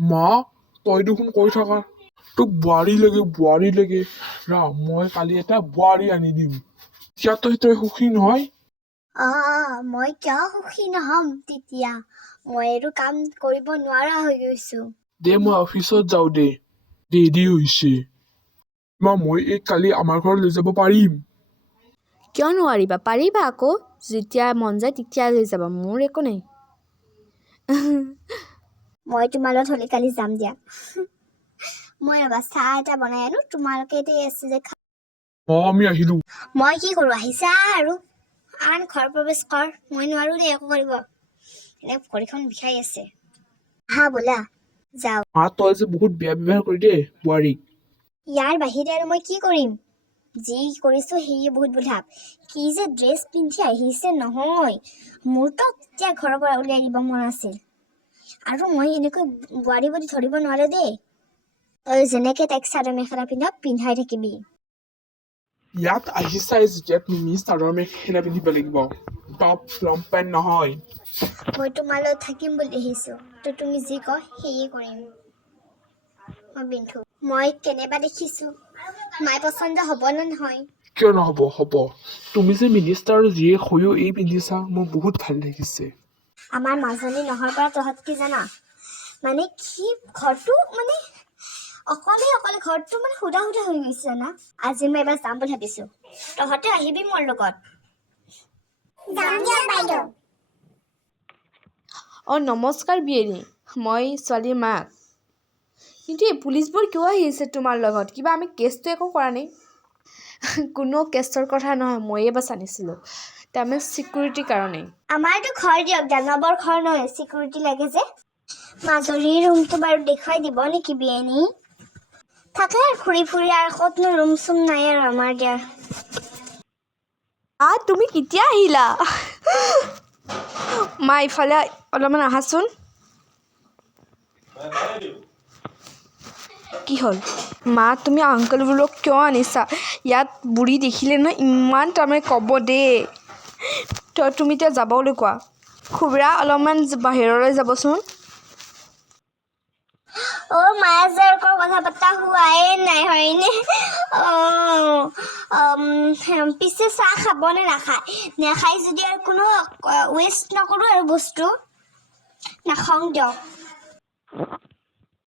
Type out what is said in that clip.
মা তই দেখোন কৈ থাকা তোক বোৱাৰী লাগে ৰা মই কালি এটা বোৱাৰী আনি দিম এতিয়া তই সুখী নহয় মই কিয় সুখী নহম তেতিয়া মই এইটো কাম কৰিব নোৱাৰা হৈ গৈছো দে মই অফিচত যাওঁ দে দেৰি হৈছে মা মই এই কালি আমাৰ ঘৰত লৈ যাব পাৰিম কিয় নোৱাৰিবা পাৰিবা আকৌ যেতিয়া মন যায় তেতিয়া লৈ যাবা মোৰ একো নাই মই তোমাৰ লগত হলি কালি যাম দিয়া মই ৰবা চাহ এটা বনাই আনো তোমালোকে এতিয়া আছে যে আমি আহিলো মই কি কৰো আহিছা আৰু আন ঘৰ প্ৰৱেশ কৰ মই নোৱাৰো দে একো কৰিব এনে ভৰিখন বিষাই আছে হা বোলা যাও মা তই যে বহুত বেয়া ব্যৱহাৰ কৰি দে বোৱাৰীক ইয়াৰ বাহিৰে আৰু মই কি কৰিম যি কৰিছো সেয়ে বহুত ভাব কি যে ড্ৰেছ পিন্ধি আহিছে নহয় মোৰতো তেতিয়া ঘৰৰ পৰা উলিয়াই দিব মন আছিল আৰু মই এনেকৈ বোৱাৰী বুলি ধৰিব নোৱাৰো দেই তই যেনেকে তাইক চাদৰ মেখেলা পিন্ধাই থাকিবি ইয়াত আহিছাই যেতিয়া তুমি চাদৰ মেখেলা পিন্ধিব লাগিব টপ লং পেণ্ট নহয় মই তোমাৰ লগত থাকিম বুলি আহিছো তো তুমি যি কয় সেয়ে কৰিম মই পিন্ধো মই কেনেবা দেখিছো মাই পচন্দ হ'ব নে নহয় কিয় নহব হ'ব তুমি যে মিনিষ্টাৰ জীয়েক হৈও এই পিন্ধিছা মোৰ বহুত ভাল লাগিছে আমাৰ মাজনী নহৰ পৰা তহঁত কি জানা মানে কি ঘৰটো মানে অকলে ঘৰটো মানে সুধা হৈ গৈছে না আজি মই এবাৰ যাম বুলি ভাবিছো তহঁতে আহিবি মোৰ লগত নমস্কাৰ বিয়েৰী মই ছোৱালীৰ মাক কিন্তু এই পুলিচবোৰ কিয় আহিছে তোমাৰ লগত কিবা আমি কেছটো একো কৰা নাই কোনো কেছৰ কথা নহয় ময়ে বাছ আনিছিলোঁ তাৰমানে চিকিউৰিটিৰ কাৰণে আমাৰতো ঘৰ দিয়ক দানৱৰ ঘৰ নহয় চিকিউৰিটি লাগে যে মাজুলীৰ ৰুমটো বাৰু দেখুৱাই দিব নেকি বিয়েনী থাকে আৰু ফুৰি আৰু ক'তনো ৰুম চুম নাই আৰু আমাৰ দিয়া তুমি কেতিয়া আহিলা মা ইফালে অলপমান আহাচোন কি হ'ল মা তুমি আংকলবোৰক কিয় আনিছা ইয়াত বুঢ়ী দেখিলে ন ইমান তাৰমানে ক'ব দেই তুমি এতিয়া যাবলৈ কোৱা খুবৰা অলপমান বাহিৰলৈ যাবচোন মায়াজাৰকৰ কথা পতা হোৱাই নাই হয়নে পিছে চাহ খাব নে নাখায় যদি আৰু কোনো ৱেষ্ট নকৰো আৰু বস্তু নাখাওঁ দিয়ক